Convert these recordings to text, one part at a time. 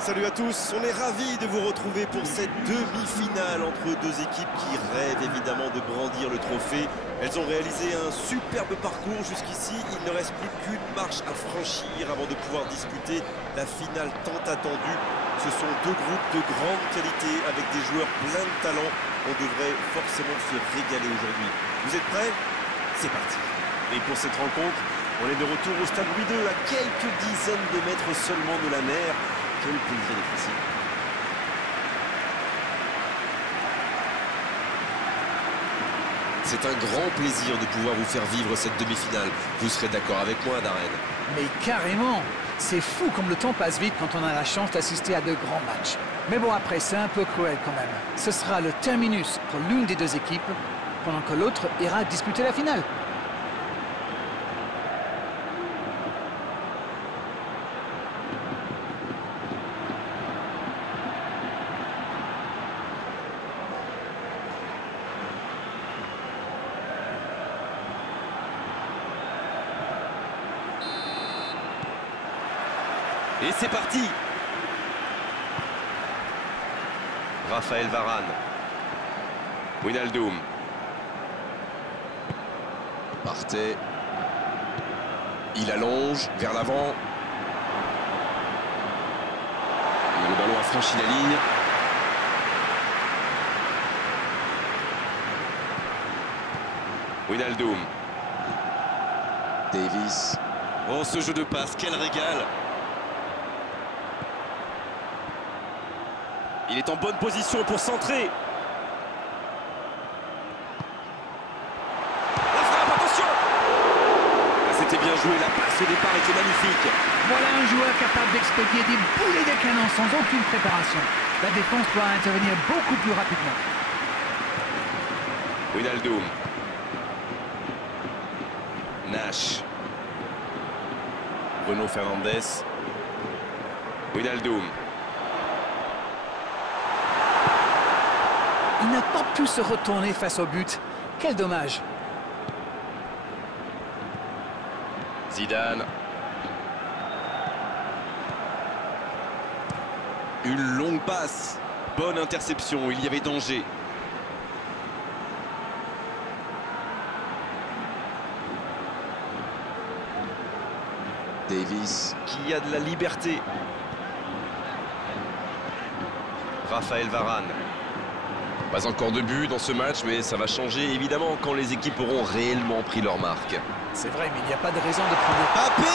Salut à tous, on est ravis de vous retrouver pour cette demi-finale entre deux équipes qui rêvent évidemment de brandir le trophée. Elles ont réalisé un superbe parcours jusqu'ici, il ne reste plus qu'une marche à franchir avant de pouvoir disputer la finale tant attendue. Ce sont deux groupes de grande qualité avec des joueurs pleins de talent. On devrait forcément se régaler aujourd'hui. Vous êtes prêts? C'est parti. Et pour cette rencontre, on est de retour au stade Louis II, à quelques dizaines de mètres seulement de la mer. Quel plaisir d'être ici. C'est un grand plaisir de pouvoir vous faire vivre cette demi-finale. Vous serez d'accord avec moi, Darren? Mais carrément! C'est fou comme le temps passe vite quand on a la chance d'assister à de grands matchs. Mais bon, après, c'est un peu cruel quand même. Ce sera le terminus pour l'une des deux équipes, pendant que l'autre ira disputer la finale. Et c'est parti. Raphaël Varane. Wijnaldum. Partey. Il allonge vers l'avant. Le ballon a franchi la ligne. Wijnaldum. Davis. Oh, ce jeu de passe, quel régal! Il est en bonne position pour centrer. La frappe, attention! C'était bien joué, la passe au départ était magnifique. Voilà un joueur capable d'expédier des boulets de canon sans aucune préparation. La défense doit intervenir beaucoup plus rapidement. Wijnaldum. Nash. Bruno Fernandes. Wijnaldum. Il n'a pas pu se retourner face au but. Quel dommage. Zidane. Une longue passe. Bonne interception, il y avait danger. Davis qui a de la liberté. Raphaël Varane. Pas encore de but dans ce match, mais ça va changer évidemment quand les équipes auront réellement pris leur marque. C'est vrai, mais il n'y a pas de raison de prendre... Mbappé!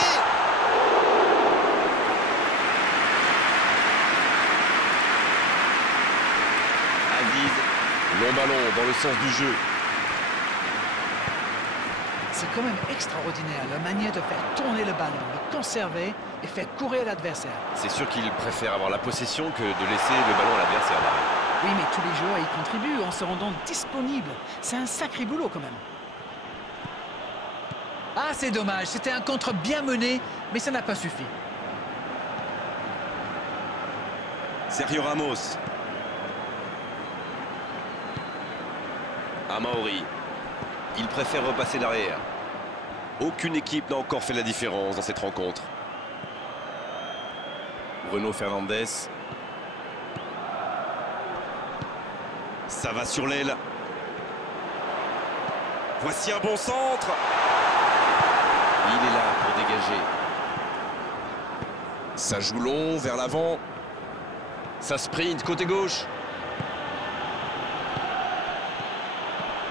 Aziz, long ballon dans le sens du jeu. C'est quand même extraordinaire la manière de faire tourner le ballon, le conserver et faire courir l'adversaire. C'est sûr qu'il préfère avoir la possession que de laisser le ballon à l'adversaire. Oui, mais tous les joueurs y contribuent en se rendant disponibles. C'est un sacré boulot quand même. Ah, c'est dommage. C'était un contre bien mené, mais ça n'a pas suffi. Sergio Ramos. Amauri. Il préfère repasser derrière. Aucune équipe n'a encore fait la différence dans cette rencontre. Bruno Fernandes. Ça va sur l'aile. Voici un bon centre. Il est là pour dégager. Ça joue long vers l'avant. Ça sprint côté gauche.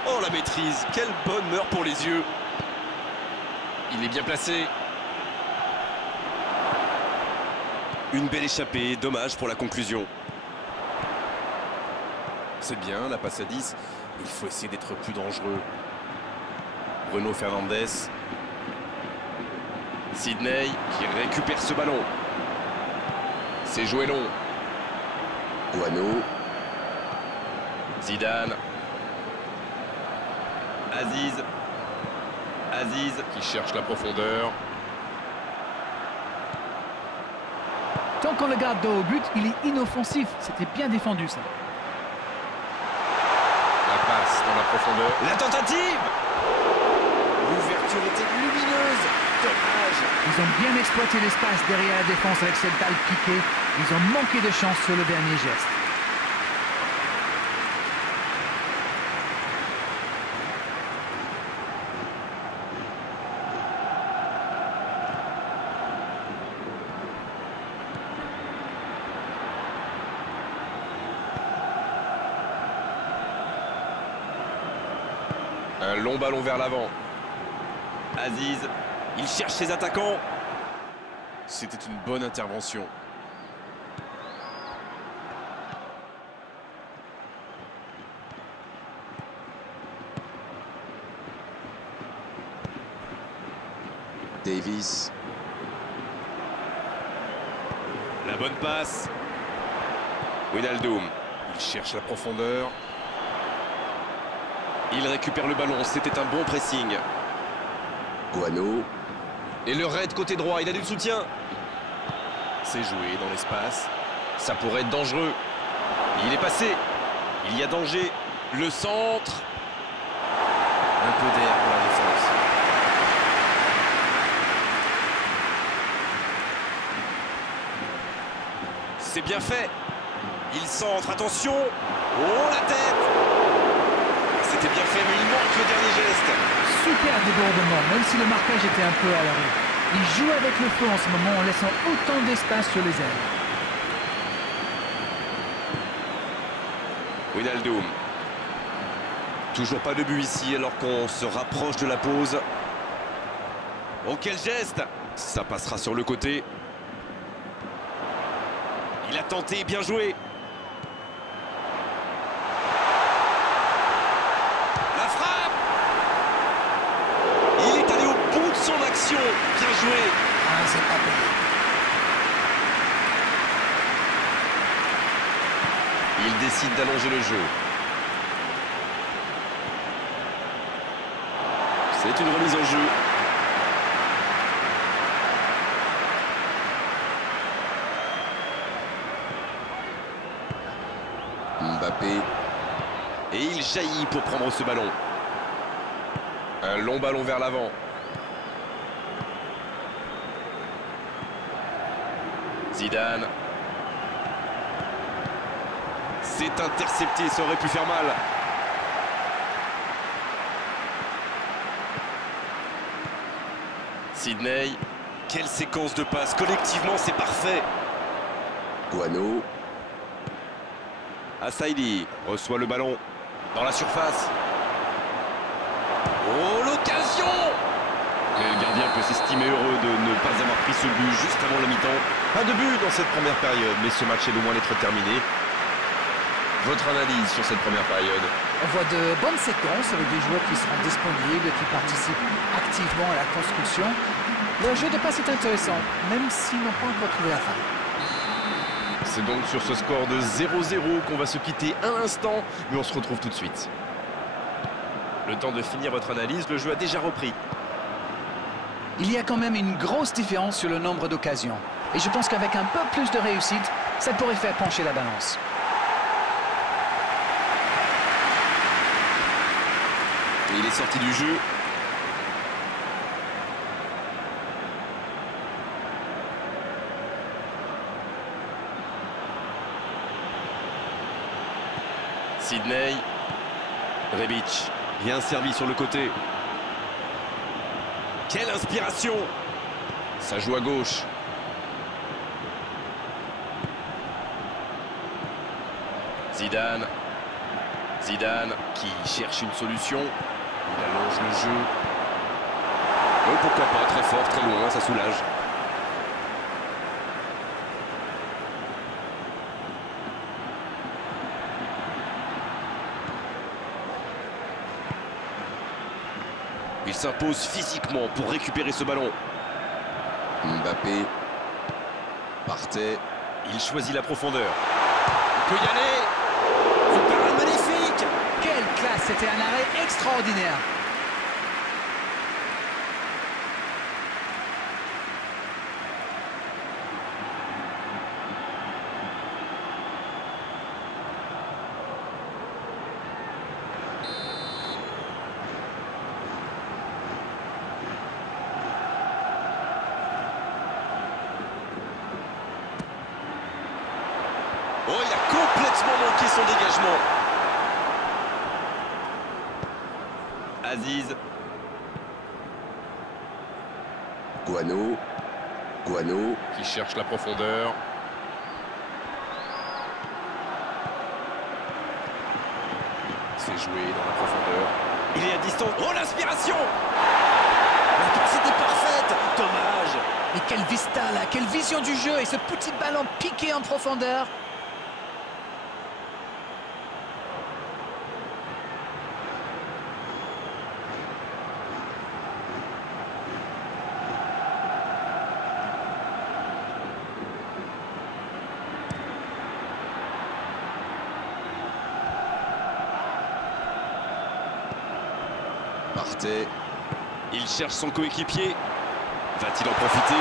Oh, la maîtrise. Quel bonheur pour les yeux. Il est bien placé. Une belle échappée. Dommage pour la conclusion. C'est bien, la passe à 10. Il faut essayer d'être plus dangereux. Bruno Fernandes. Sidney qui récupère ce ballon. C'est joué long. Guano. Zidane. Aziz. Aziz qui cherche la profondeur. Tant qu'on le garde dos au but, il est inoffensif. C'était bien défendu, ça. Dans la profondeur. La tentative! L'ouverture était lumineuse. Dommage. Ils ont bien exploité l'espace derrière la défense avec cette balle piquée. Ils ont manqué de chance sur le dernier geste. Un long ballon vers l'avant. Aziz, il cherche ses attaquants. C'était une bonne intervention. Davis. La bonne passe. Wijnaldum. Il cherche la profondeur. Il récupère le ballon, c'était un bon pressing. Guano. Et le raid côté droit, il a du soutien. C'est joué dans l'espace. Ça pourrait être dangereux. Il est passé. Il y a danger. Le centre. Un peu d'air pour la défense. C'est bien fait. Il centre, attention. Oh, la tête. C'était bien fait, mais il manque le dernier geste. Super débordement, même si le marquage était un peu à l'arrêt. Il joue avec le feu en ce moment en laissant autant d'espace sur les ailes. Wijnaldum. Toujours pas de but ici alors qu'on se rapproche de la pause. Oh, quel geste! Ça passera sur le côté. Il a tenté, bien joué. La frappe! Il est allé au bout de son action. Bien joué. Ah, c'est pas bien. Il décide d'allonger le jeu. C'est une remise en jeu. Mbappé. Et il jaillit pour prendre ce ballon. Un long ballon vers l'avant. Zidane. C'est intercepté, ça aurait pu faire mal. Sidney. Quelle séquence de passes. Collectivement, c'est parfait. Guano. Assaidi reçoit le ballon dans la surface. Oh, l'occasion! Mais le gardien peut s'estimer heureux de ne pas avoir pris ce but juste avant la mi-temps. Pas de but dans cette première période, mais ce match est loin d'être terminé. Votre analyse sur cette première période? On voit de bonnes séquences avec des joueurs qui seront disponibles, qui participent activement à la construction. Le jeu de passe est intéressant, même s'ils n'ont pas encore trouvé la fin. C'est donc sur ce score de 0-0 qu'on va se quitter un instant, mais on se retrouve tout de suite. Le temps de finir votre analyse, le jeu a déjà repris. Il y a quand même une grosse différence sur le nombre d'occasions. Et je pense qu'avec un peu plus de réussite, ça pourrait faire pencher la balance. Il est sorti du jeu. Sidney. Rebic. Bien servi sur le côté. Quelle inspiration! Ça joue à gauche. Zidane. Zidane qui cherche une solution. Il allonge le jeu. Oh, pourquoi pas, très fort, très loin, ça soulage. Il s'impose physiquement pour récupérer ce ballon. Mbappé. Partez. Il choisit la profondeur. Il peut y aller. Une parade magnifique. Quelle classe! C'était un arrêt extraordinaire. dégagement. Aziz. Guano. Guano. Qui cherche la profondeur. C'est joué dans la profondeur. Il est à distance. Oh, l'inspiration! La passe était parfaite. Dommage. Mais quelle vista là, quelle vision du jeu et ce petit ballon piqué en profondeur. Partez. Il cherche son coéquipier. Va-t-il en profiter?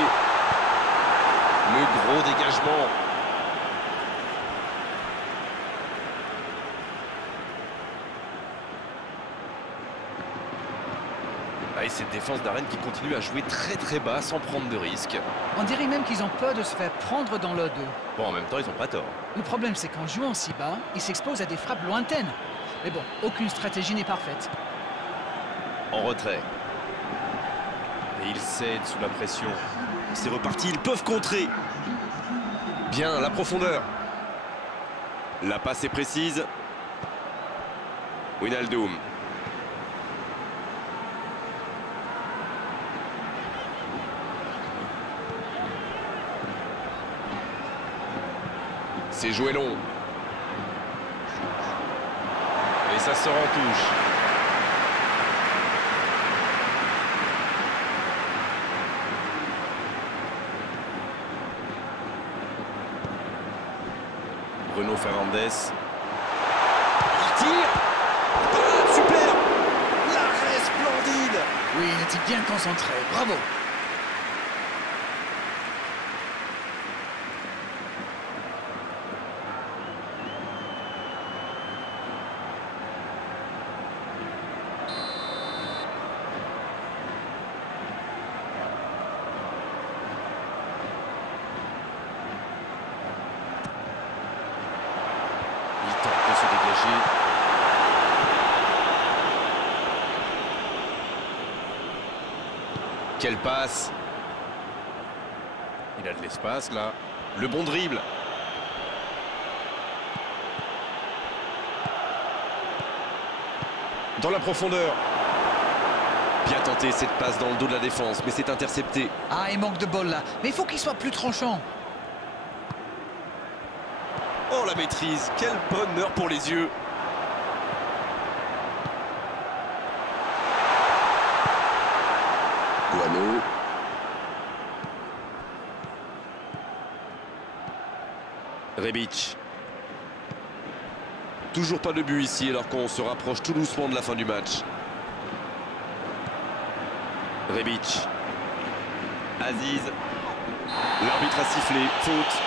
Le gros dégagement. Ah, et cette défense d'Arène qui continue à jouer très bas sans prendre de risques. On dirait même qu'ils ont peur de se faire prendre dans le dos. Bon, en même temps, ils n'ont pas tort. Le problème c'est qu'en jouant si bas, ils s'exposent à des frappes lointaines. Mais bon, aucune stratégie n'est parfaite. En retrait. Et il cède sous la pression. C'est reparti, ils peuvent contrer. Bien, la profondeur. La passe est précise. Wijnaldum. C'est joué long. Et ça sort en touche. Bruno Fernandes. Il tire. Super. L'arrêt splendide. Oui, il était bien concentré, bravo. Il tente de se dégager. Quelle passe! Il a de l'espace là. Le bon dribble. Dans la profondeur. Bien tenté cette passe dans le dos de la défense, mais c'est intercepté. Ah, il manque de bol là, mais il faut qu'il soit plus tranchant. Oh, la maîtrise, quel bonheur pour les yeux. Guano. Rebic. Toujours pas de but ici alors qu'on se rapproche tout doucement de la fin du match. Rebic. Aziz. L'arbitre a sifflé, faute.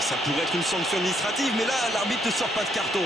Ça pourrait être une sanction administrative, mais là, l'arbitre ne sort pas de carton.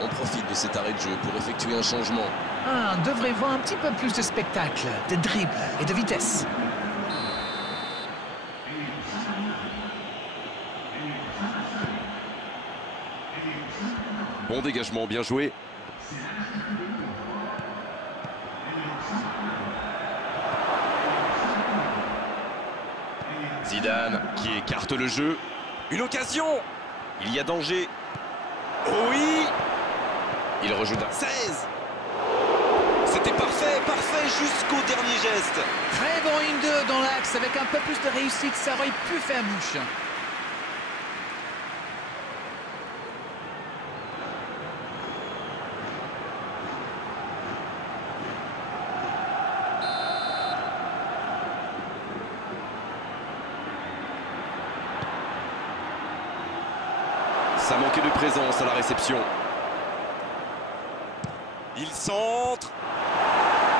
On profite de cet arrêt de jeu pour effectuer un changement. Ah, on devrait voir un petit peu plus de spectacle, de dribble et de vitesse. Bon dégagement, bien joué. Zidane qui écarte le jeu. Une occasion. Il y a danger. Oh oui. Il rejoue d'un 16. C'est C'était parfait, parfait jusqu'au dernier geste. Très bon 1-2 dans l'axe, avec un peu plus de réussite, ça aurait pu faire mouche. Ça manquait de présence à la réception. Il centre.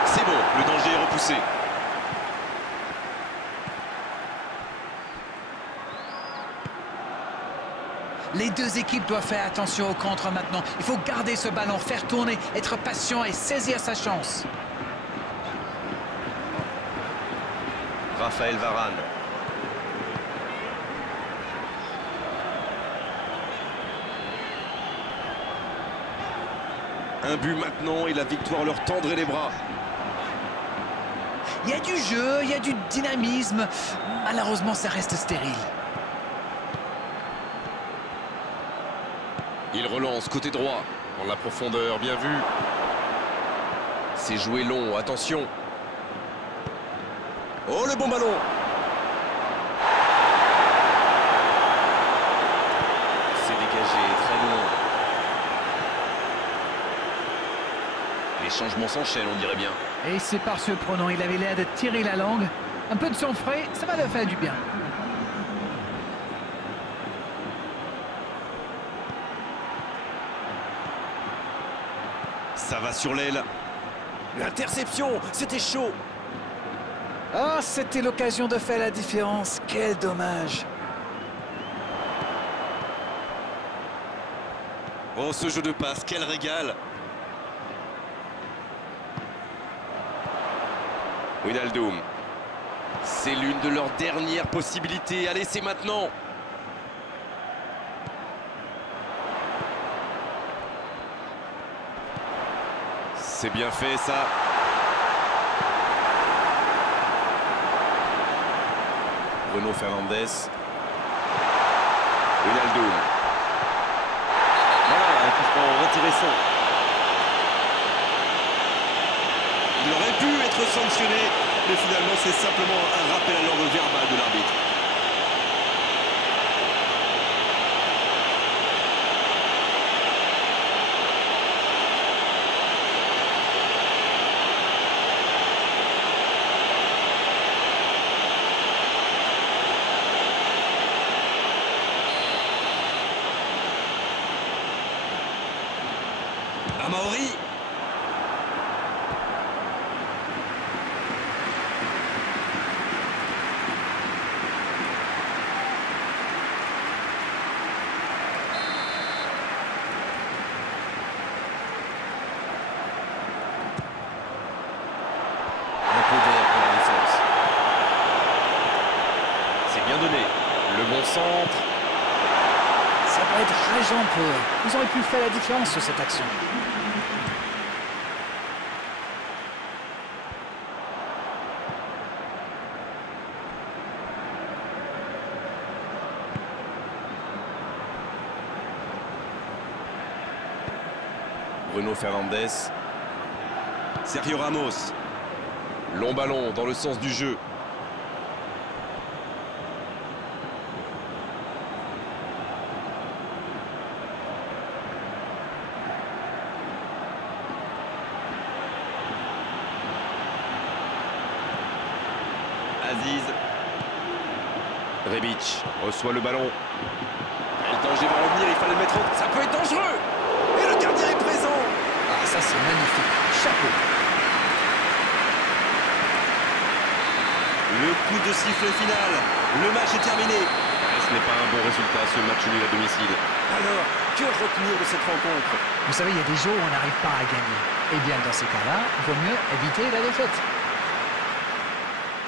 C'est bon, le danger est repoussé. Les deux équipes doivent faire attention au contre maintenant. Il faut garder ce ballon, faire tourner, être patient et saisir sa chance. Raphaël Varane. Un but maintenant et la victoire leur tendrait les bras. Il y a du jeu, il y a du dynamisme. Malheureusement, ça reste stérile. Il relance côté droit. Dans la profondeur, bien vu. C'est joué long, attention. Oh, le bon ballon. C'est dégagé, très loin. Les changements s'enchaînent, on dirait bien. Et c'est par surprenant, il avait l'air de tirer la langue. Un peu de sang frais, ça va leur faire du bien. Ça va sur l'aile. L'interception, c'était chaud. Oh, c'était l'occasion de faire la différence. Quel dommage. Oh, ce jeu de passe, quel régal. Wijnaldum. C'est l'une de leurs dernières possibilités. Allez, c'est maintenant. C'est bien fait, ça. Bruno Fernandes. Wijnaldum. Voilà, un coup franc intéressant. Il aurait pu être sanctionné, mais finalement c'est simplement un rappel à l'ordre verbal de l'arbitre. Amaury. Donné. Le bon centre. Ça va être rageant pour eux. Ils auraient pu faire la différence sur cette action. Bruno Fernandes. Sergio Ramos. Long ballon dans le sens du jeu. Aziz. Rebic reçoit le ballon. Le danger va revenir, il fallait le mettre en... Ça peut être dangereux. Et le gardien est présent. Ah, ça c'est magnifique. Chapeau. Le coup de sifflet final. Le match est terminé. Ce n'est pas un bon résultat, ce match nul à domicile. Alors, que retenir de cette rencontre? Vous savez, il y a des jours où on n'arrive pas à gagner. Eh bien, dans ces cas-là, il vaut mieux éviter la défaite.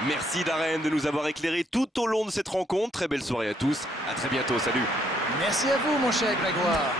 Merci Darren de nous avoir éclairé tout au long de cette rencontre. Très belle soirée à tous. À très bientôt. Salut. Merci à vous, mon cher Grégoire.